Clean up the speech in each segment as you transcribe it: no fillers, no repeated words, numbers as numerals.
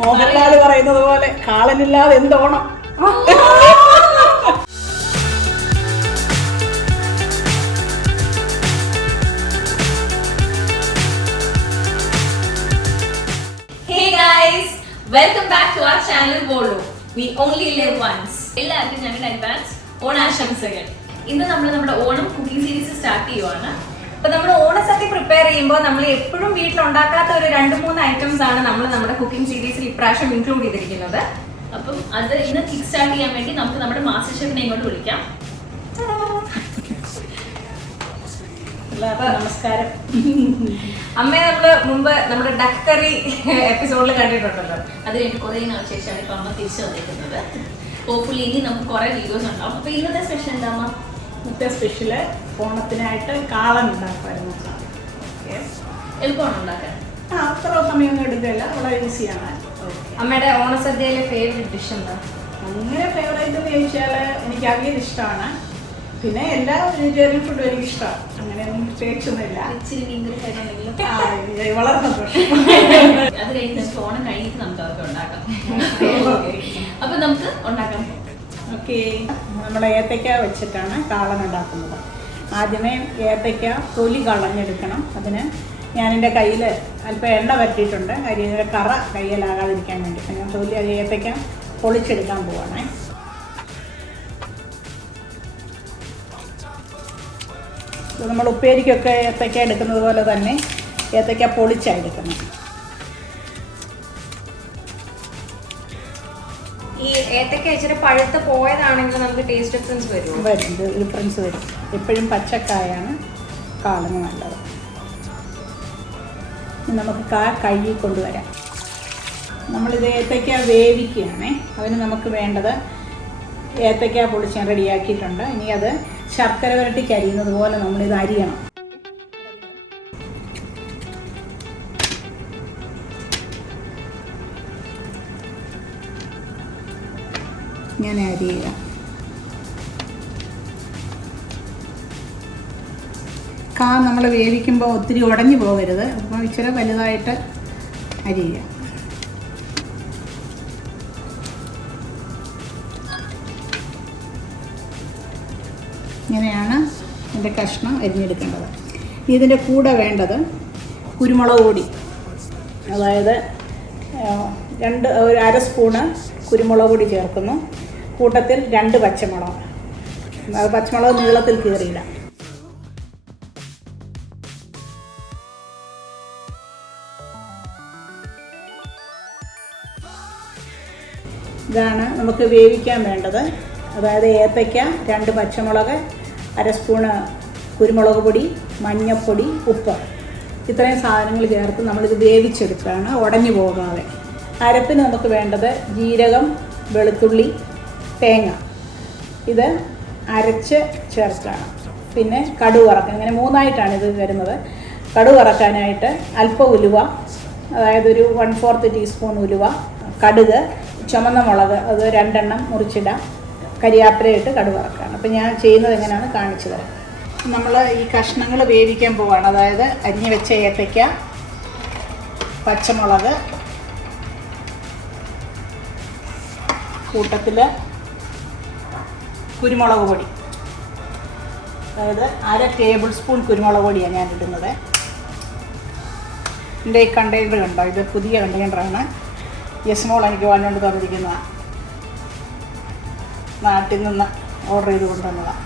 മോഹൻലാൽ പറയുന്നത് പോലെ കാളനില്ലാതെ എന്തോണം. Hey guys, welcome back to our channel WOLO. We only live once. എല്ലാവർക്കും ഞങ്ങളുടെ അഡ്വാൻസ് ഓണാശംസകൾ. ഇന്ന് നമ്മൾ നമ്മുടെ ഓണം കുക്കിംഗ് സീരീസ് സ്റ്റാർട്ട് ചെയ്യുവാണ്. അപ്പോൾ നമ്മൾ ഓണസദ്യ പ്രിപ്പയർ ചെയ്യുമ്പോൾ നമ്മൾ എപ്പോഴും വീട്ടിലുണ്ടാക്കാത്ത ഒരു 2-3 ഐറ്റംസ് ആണ് നമ്മൾ നമ്മുടെ കുക്കിംഗ് സീരീസിൽ ഇപ്രാവശ്യം ഇൻക്ലൂഡ് ചെയ്തിരിക്കുന്നത്. അപ്പം അത് ഇന്ന് കിക്ക് സ്റ്റാർട്ട് ചെയ്യാൻ വേണ്ടി നമുക്ക് നമ്മുടെ മാസ്റ്റർ ഷെഫിനെ ഇങ്ങോട്ട് വിളിക്കാം. നമസ്കാരം. അമ്മയെ നമ്മള് മുമ്പ് നമ്മുടെ ഡക്ക് കറി എപ്പിസോഡിൽ കണ്ടിട്ടുണ്ടല്ലോ. അത് കഴിഞ്ഞ് കുറെ നാൾ ശേഷമാണ് ഇപ്പൊ അമ്മ തിരിച്ചു വന്നിരിക്കുന്നത്. ഹോപ്പ്ഫുള്ളി ഇനി നമുക്ക് കുറെ വീഡിയോസ് ഉണ്ടാവും. അപ്പൊ ഇന്നത്തെ സ്പെഷ്യൽ എന്താ അമ്മ? ഇന്നത്തെ സ്പെഷ്യല് ഓണത്തിനായിട്ട് കാളൻ ഉണ്ടാക്കുമായിരുന്നു. എളുപ്പമാണ് ഉണ്ടാക്കാൻ. അത്ര സമയമൊന്നും എടുക്കില്ല, വളരെ ഈസിയാണ്. അമ്മയുടെ ഓണസദ്യയിലെ ഫേവറേറ്റ് ഡിഷ് എന്താ? അങ്ങനെ ഫേവറേറ്റ് എന്ന് ചോദിച്ചാൽ എനിക്ക് അവിയൽ ഇഷ്ടമാണ്. പിന്നെ എല്ലാ വെജിറ്റേറിയൻ ഫുഡും എനിക്ക് ഇഷ്ടമാണ്. അങ്ങനെയൊന്നും പ്രത്യേകിച്ചൊന്നുമില്ല. ഇച്ചിരി മീൻകറി വളരെ സന്തോഷം. അത് കഴിഞ്ഞ് നമുക്ക് ഓണം കഴിഞ്ഞിട്ട് നമുക്ക് അതൊക്കെ ഉണ്ടാക്കാം. അപ്പൊ നമുക്ക് ഉണ്ടാക്കാം. ഓക്കെ, നമ്മൾ ഏത്തയ്ക്ക വെച്ചിട്ടാണ് കാളൻ ഉണ്ടാക്കുന്നത്. ആദ്യമേ ഏത്തയ്ക്ക തൊലി കളഞ്ഞെടുക്കണം. അതിന് ഞാനെൻ്റെ കയ്യിൽ അല്പം എണ്ണ പറ്റിയിട്ടുണ്ട്. കരിയുടെ കറ കയ്യിലാകാതിരിക്കാൻ വേണ്ടി ഞാൻ തൊലി ഏത്തയ്ക്ക പൊളിച്ചെടുക്കാൻ പോവാണേ. നമ്മൾ ഉപ്പേരിക്കൊക്കെ ഏത്തയ്ക്ക എടുക്കുന്നത് പോലെ തന്നെ ഏത്തയ്ക്ക പൊളിച്ചെടുക്കണം. ഈ ഏത്തക്ക ഇച്ചിരി പഴുത്ത് പോയതാണെങ്കിൽ നമുക്ക് ടേസ്റ്റ് ഡിഫറൻസ് വരും. ഡിഫറൻസ് വരും. എപ്പോഴും പച്ചക്കായാണ് കാളന് നല്ലത്. നമുക്ക് കഴുകി കൊണ്ടുവരാം. നമ്മളിത് ഏത്തയ്ക്ക വേവിക്കുകയാണേ. അതിന് നമുക്ക് വേണ്ടത് ഏത്തയ്ക്ക പൊളിച്ച് റെഡിയാക്കിയിട്ടുണ്ട്. ഇനി അത് ശർക്കര വരട്ടിക്ക് അരിയുന്നത് പോലെ നമ്മളിത് അരിയണം. ഇങ്ങനെ അരിയുക. നമ്മൾ വേവിക്കുമ്പോൾ ഒത്തിരി ഉടഞ്ഞു പോകരുത്. അപ്പോൾ ഇച്ചിരി വലുതായിട്ട് അരിയുക. ഇങ്ങനെയാണ് ഇതിൻ്റെ കഷ്ണം അരിഞ്ഞെടുക്കേണ്ടത്. ഇതിൻ്റെ കൂടെ വേണ്ടത് കുരുമുളക് പൊടി. അതായത് ഒരു 1/2 സ്പൂണ് കുരുമുളക് പൊടി ചേർക്കുന്നു. കൂട്ടത്തിൽ 2 പച്ചമുളക്. പച്ചമുളക് നീളത്തിൽ കീറിയിടാം. ഇതാണ് നമുക്ക് വേവിക്കാൻ വേണ്ടത്. അതായത് ഏത്തയ്ക്ക, 2 പച്ചമുളക്, 1/2 സ്പൂണ് കുരുമുളക് പൊടി, മഞ്ഞൾപ്പൊടി, ഉപ്പ്, ഇത്രയും സാധനങ്ങൾ ചേർത്ത് നമ്മളിത് വേവിച്ചെടുക്കുകയാണ്, ഉടഞ്ഞു പോകാതെ. അരപ്പിന് നമുക്ക് വേണ്ടത് ജീരകം, വെളുത്തുള്ളി, തേങ്ങ. ഇത് അരച്ച് ചേർക്കുകയാണ്. പിന്നെ കടുക് വറക്കാൻ, ഇങ്ങനെ 3ആയിട്ടാണ് ഇത് വരുന്നത്. കടുക് വറക്കാനായിട്ട് അല്പം ഉലുവ, അതായത് ഒരു 1/4 ടീസ്പൂൺ ഉലുവ, കടുക്, ചുമന്ന മുളക് അത് 2 എണ്ണം മുറിച്ചിടാം, കരിയാപ്പിലയിട്ട് കടുക് വറക്കാണ്. അപ്പം ഞാൻ ചെയ്യുന്നത് എങ്ങനെയാണ് കാണിച്ചു തരാം. നമ്മൾ ഈ കഷ്ണങ്ങൾ വേവിക്കാൻ പോവാണ്. അതായത് അരിഞ്ഞ് വെച്ച ഏത്തയ്ക്ക, പച്ചമുളക്, കൂട്ടത്തിൽ കുരുമുളക് പൊടി, അതായത് 1/2 ടേബിൾ സ്പൂൺ കുരുമുളക് പൊടിയാണ് ഞാൻ ഇടുന്നത്. എൻ്റെ ഈ കണ്ടെയ്നർ കണ്ടോ, ഇത് പുതിയ കണ്ടെയ്നറാണ്. യെസ്മോൾ എനിക്ക് വാങ്ങിക്കൊണ്ട് തന്നിരിക്കുന്നതാണ്. നാട്ടിൽ നിന്ന് ഓർഡർ ചെയ്ത് കൊണ്ടുവന്നതാണ്.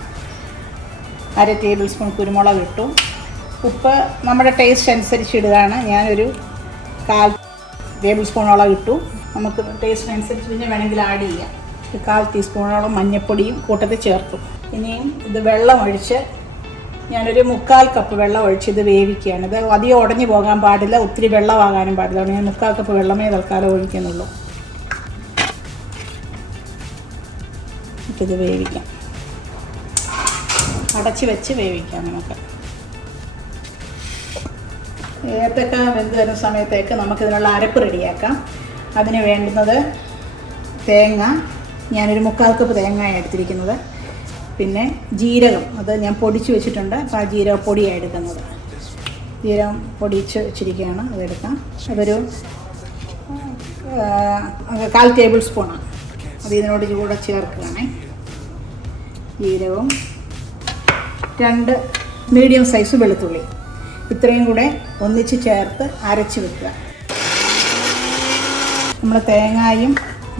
1/2 ടേബിൾ സ്പൂൺ കുരുമുളക് ഇട്ടു. ഉപ്പ് നമ്മുടെ ടേസ്റ്റ് അനുസരിച്ച് ഇടുകയാണ്. ഞാനൊരു 1/4 ടേബിൾ സ്പൂണോളം ഇട്ടു. നമുക്ക് ടേസ്റ്റിനനുസരിച്ച് പിന്നെ വേണമെങ്കിൽ ആഡ് ചെയ്യാം. 1/4 ടീസ്പൂണോളം മഞ്ഞൾപ്പൊടിയും കൂട്ടത്തിൽ ചേർത്തു. ഇനിയും ഇത് വെള്ളം ഒഴിച്ച് ഞാനൊരു 3/4 കപ്പ് വെള്ളം ഒഴിച്ച് ഇത് വേവിക്കുകയാണ്. ഇത് അധികം ഉടഞ്ഞു പോകാൻ പാടില്ല, ഒത്തിരി വെള്ളമാകാനും പാടില്ല. അതുകൊണ്ട് ഞാൻ 3/4 കപ്പ് വെള്ളമേ തൽക്കാലം ഒഴിക്കുന്നുള്ളൂ. ഇത് വേവിക്കാം, അടച്ച് വെച്ച് വേവിക്കാം. നമുക്ക് ഏത്തക്ക വെന്ത് വരുന്ന സമയത്തേക്ക് നമുക്കിതിനുള്ള അരപ്പ് റെഡിയാക്കാം. അതിന് വേണ്ടുന്നത് തേങ്ങ, ഞാനൊരു 3/4 കപ്പ് തേങ്ങയാണ് എടുത്തിരിക്കുന്നത്. പിന്നെ ജീരകം, അത് ഞാൻ പൊടിച്ച് വെച്ചിട്ടുണ്ട്. അപ്പോൾ ആ ജീരകപ്പൊടിയാണ് എടുക്കുന്നത്. ജീരകം പൊടിച്ച് വെച്ചിരിക്കുകയാണ്, അതെടുക്കാം. അതൊരു 1/4 ടേബിൾ സ്പൂണാണ്. അത് ഇതിനോട് കൂടെ ചേർക്കുകയാണേ. ജീരകവും 2 മീഡിയം സൈസ് വെളുത്തുള്ളി ഇത്രയും കൂടെ ഒന്നിച്ച് ചേർത്ത് അരച്ച് വെക്കുക. നമ്മൾ തേങ്ങയും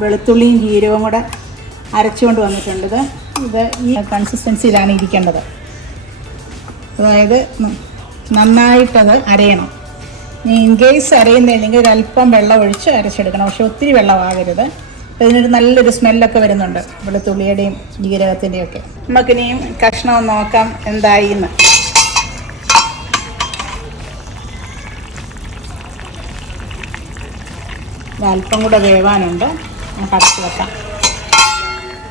വെളുത്തുള്ളിയും ജീരകവും കൂടെ അരച്ചുകൊണ്ട് വന്നിട്ടുണ്ട്. ഇത് ഈ കൺസിസ്റ്റൻസിയിലാണ് ഇരിക്കേണ്ടത്. അതായത് നന്നായിട്ടത് അരയണം. ഇൻ കേസ് അരയുന്നില്ലെങ്കിൽ ഒരല്പം വെള്ളം ഒഴിച്ച് അരച്ചെടുക്കണം. പക്ഷെ ഒത്തിരി വെള്ളമാകരുത്. ഇതിനൊരു നല്ലൊരു സ്മെല്ലൊക്കെ വരുന്നുണ്ട്, വെളുത്തുള്ളിയുടെയും ജീരകത്തിൻ്റെയും ഒക്കെ. നമുക്കിനിയും കഷ്ണം നോക്കാം എന്തായി എന്ന്. അല്പം കൂടെ വേവാനുണ്ട്. നമുക്ക് അടച്ച് വെക്കാം.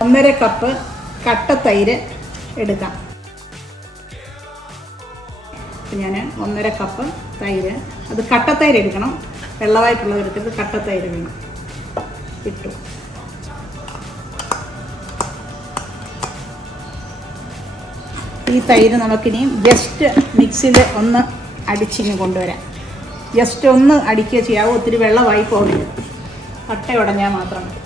1.5 കപ്പ് കട്ടത്തൈര് എടുക്കാം. ഞാൻ 1.5 കപ്പ് തൈര്, അത് കട്ടത്തൈര് എടുക്കണം, വെള്ളമായിട്ടുള്ളത് എടുക്കരുത്, കട്ടത്തൈര് വേണം. ഇട്ടു. ഈ തൈര് നമുക്കിനിയും ജസ്റ്റ് മിക്സിയിൽ ഒന്ന് അടിച്ചിങ്ങ് കൊണ്ടുവരാം. ജസ്റ്റ് ഒന്ന് അടിക്കുക ചെയ്യാവൂ, ഒത്തിരി വെള്ളമായി പോകരുത്. കട്ട ഉടഞ്ഞാൽ മാത്രം മതി.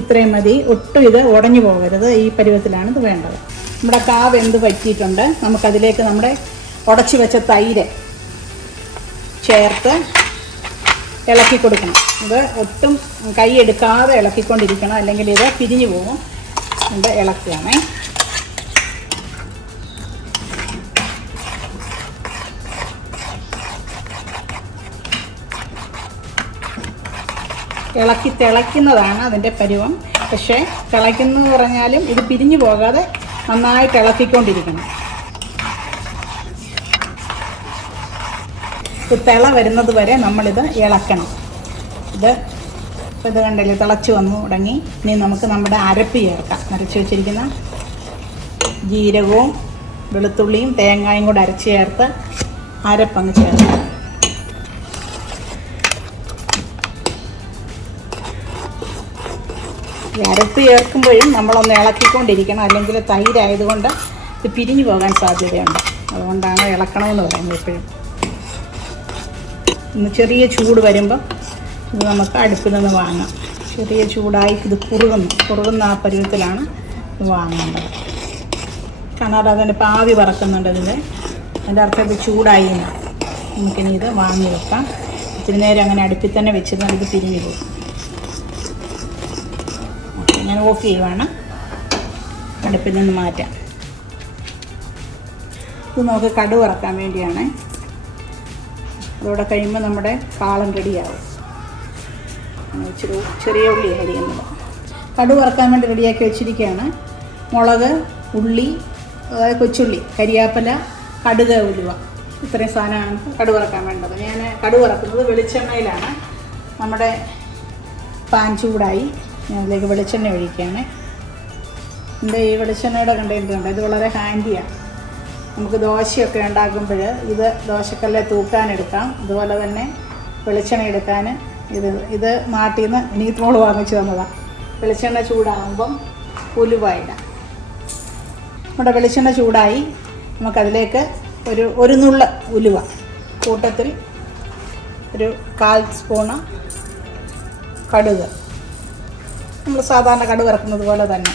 ഇത്രയും മതി, ഒട്ടും ഇത് ഉടഞ്ഞു പോകരുത്. ഈ പരുവത്തിലാണ് ഇത് വേണ്ടത്. നമ്മുടെ വെന്ത് പറ്റിയിട്ടുണ്ട്. നമുക്കതിലേക്ക് നമ്മുടെ ഉടച്ച് വെച്ച തൈര് ചേർത്ത് ഇളക്കി കൊടുക്കണം. ഇത് ഒട്ടും കൈ എടുക്കാതെ ഇളക്കിക്കൊണ്ടിരിക്കണം, അല്ലെങ്കിൽ ഇത് പിരിഞ്ഞു പോകും. ഇത് ഇളക്കുകയാണേ. തിളയ്ക്കുന്നതാണ് അതിൻ്റെ പരുവം. പക്ഷേ തിളയ്ക്കുന്നു പറഞ്ഞാലും ഇത് പിരിഞ്ഞു പോകാതെ നന്നായിട്ട് ഇളക്കിക്കൊണ്ടിരിക്കണം. തിള വരുന്നത് വരെ നമ്മളിത് ഇളക്കണം. ഇത് കണ്ടില്ലേ, തിളച്ച് വന്നു തുടങ്ങി. ഇനി നമുക്ക് നമ്മുടെ അരപ്പ് ചേർക്കാം. അരച്ച് വെച്ചിരിക്കുന്ന ജീരകവും വെളുത്തുള്ളിയും തേങ്ങയും കൂടെ അരച്ച് ചേർത്ത് അരപ്പങ്ങ് ചേർക്കാം. ഈ അരപ്പ് ചേർക്കുമ്പോഴും നമ്മളൊന്ന് ഇളക്കിക്കൊണ്ടിരിക്കണം, അല്ലെങ്കിൽ തൈരായതുകൊണ്ട് ഇത് പിരിഞ്ഞു പോകാൻ സാധ്യതയുണ്ട്. അതുകൊണ്ടാണ് ഇളക്കണമെന്ന് പറയുന്നത് എപ്പോഴും. ഇന്ന് ചെറിയ ചൂട് വരുമ്പോൾ ഇത് നമുക്ക് അടുപ്പിൽ നിന്ന് വാങ്ങാം. ചെറിയ ചൂടായി ഇത് കുറുകുന്ന ആ പരുവത്തിലാണ് ഇത് വാങ്ങേണ്ടത്. കാരണം അതിൻ്റെ പാവി പറക്കുന്നുണ്ട് അതിൻ്റെ അർത്ഥം ഇത് ചൂടായി. നമുക്കിനി ഇത് വാങ്ങി വെക്കാം. ഇത്തിരി നേരം അങ്ങനെ അടുപ്പിൽ തന്നെ വെച്ചിരുന്നാൽ ഇത് പിരിഞ്ഞു പോകും. ഞാൻ ഓഫ് ചെയ്യുവാണ്. അടുപ്പിൽ നിന്ന് മാറ്റാം. ഇത് നമുക്ക് കടുക് വറക്കാൻ വേണ്ടിയാണ്. അതോടെ കഴിയുമ്പോൾ നമ്മുടെ കാളൻ റെഡിയാവും. ഇച്ചിരി ചെറിയ ഉള്ളി അരിയുന്നത്. കടുക് വറക്കാൻ വേണ്ടി റെഡിയാക്കി വെച്ചിരിക്കുകയാണ്. മുളക്, ഉള്ളി, അതായത് കൊച്ചുള്ളി, കരിയാപ്പല, കടുക്, ഉലുവ, ഇത്രയും സാധനമാണ് കടുക് വറക്കാൻ വേണ്ടത്. ഞാൻ കടുക് വറക്കുന്നത് വെളിച്ചെണ്ണയിലാണ്. നമ്മുടെ പാൻ ചൂടായി. ഞാൻ അതിലേക്ക് വെളിച്ചെണ്ണ ഒഴിക്കുകയാണ്. എൻ്റെ ഈ വെളിച്ചെണ്ണയുടെ കണ്ടന്റ് ഇത് വളരെ ഹാൻഡിയാണ്. നമുക്ക് ദോശയൊക്കെ ഉണ്ടാക്കുമ്പോൾ ഇത് ദോശക്കല്ലെ തൂക്കാനെടുക്കാം. അതുപോലെ തന്നെ വെളിച്ചെണ്ണ എടുക്കാൻ ഇത് നാട്ടിൽ നിന്ന് നീത്തോള് വാങ്ങിച്ചു തന്നതാണ്. വെളിച്ചെണ്ണ ചൂടാകുമ്പം ഉലുവ ഇടാം. നമ്മുടെ വെളിച്ചെണ്ണ ചൂടായി. നമുക്കതിലേക്ക് ഒരു നുള്ള ഉലുവ, കൂട്ടത്തിൽ ഒരു 1/4 സ്പൂണ് കടുക്, നമ്മൾ സാധാരണ കടുക് വറക്കുന്നത് പോലെ തന്നെ.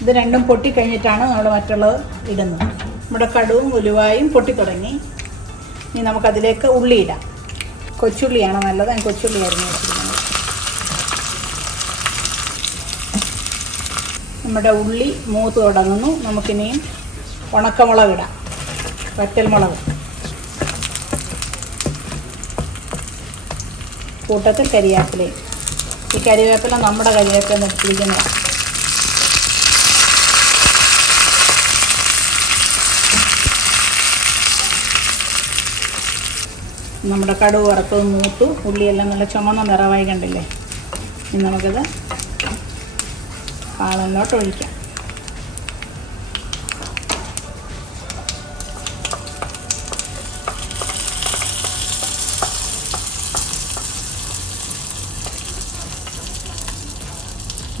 ഇത് രണ്ടും പൊട്ടിക്കഴിഞ്ഞിട്ടാണ് നമ്മൾ മറ്റുള്ളത് ഇടുന്നത്. നമ്മുടെ കടുവും ഉലുവായും പൊട്ടിത്തുടങ്ങി. ഇനി നമുക്കതിലേക്ക് ഉള്ളി ഇടാം. കൊച്ചുള്ളിയാണ് നല്ലത്. ഞാൻ കൊച്ചുള്ളി അരിഞ്ഞ് വെച്ചിരിക്കുന്നത്. നമ്മുടെ ഉള്ളി മൂത്ത് തുടങ്ങുന്നു. നമുക്കിനിയും ഉണക്കമുളക് ഇടാം, വറ്റൽമുളക്, കൂട്ടത്തിൽ കരിവേപ്പിലയും. ഈ കരിവേപ്പില നമ്മുടെ കരിവേപ്പില നിർത്തിയിരിക്കുന്നതാണ്. നമ്മുടെ കടുക് വറുത്തത് മൂത്തു. ഉള്ളിയെല്ലാം നല്ല ചുമന്ന നിറമായി കണ്ടില്ലേ. ഇനി നമുക്കിത് കാളനിലോട്ട് ഒഴിക്കാം.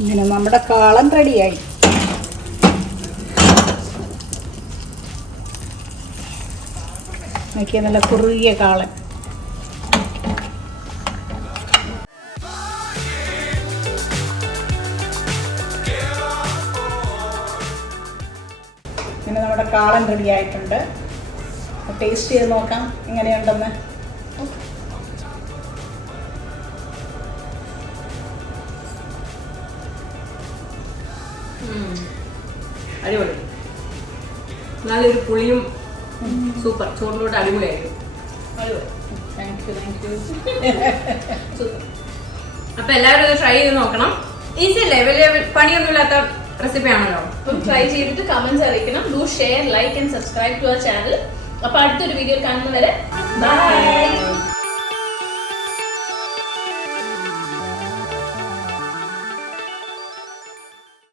ഇങ്ങനെ നമ്മുടെ കാളൻ റെഡിയായി. നോക്കിയ നല്ല കുറുകിയ കാളൻ. പിന്നെ നമ്മുടെ കാളൻ റെഡി ആയിട്ടുണ്ട്. ടേസ്റ്റ് ചെയ്ത് നോക്കാം എങ്ങനെയുണ്ടെന്ന്. അടിപൊളി, നല്ലൊരു പുളിയും സൂപ്പർ. ചോറിനോട്ട് അടിപൊളിയായിരിക്കും. Thank you. സൂപ്പർ. അപ്പൊ എല്ലാവരും ഇത് ട്രൈ ചെയ്ത് നോക്കണം. ഈസി അല്ലേ, വലിയ പണിയൊന്നുമില്ലാത്ത റെസിപ്പി ആണല്ലോ. അപ്പം ട്രൈ ചെയ്തിട്ട് കമന്റ്സ് അറിയിക്കണം. Do share, like and subscribe to our channel. അപ്പൊ അടുത്തൊരു വീഡിയോ കാണുന്നവരെ ബൈ.